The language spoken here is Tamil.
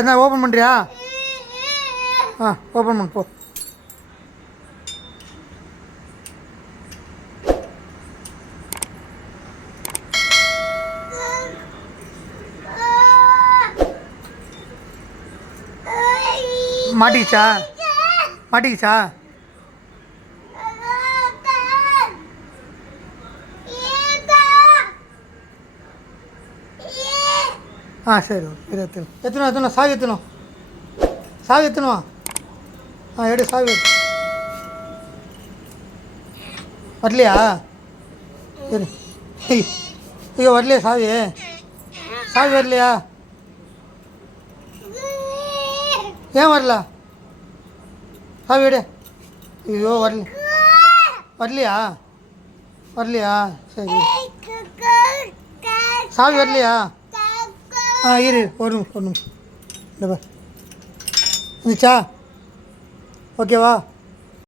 என்ன ஓப்பன் பண்ணுறியா? ஓப்பன் பண்ணு போ. மாட்டிக்கிச்சா? மாட்டிக்கிச்சா? சரி எத்தணும் சாவி எத்தணும் எடு சாவி வரலையா? சரி ஐயோ வரலையா சாவி வரலையா? ஏன் வரல? சாவி எடு. ஐயோ வரலையா? சரி சாவி வரலையா? இரு ஒரு நிமிஷம் இந்த வந்துச்சா? ஓகேவா?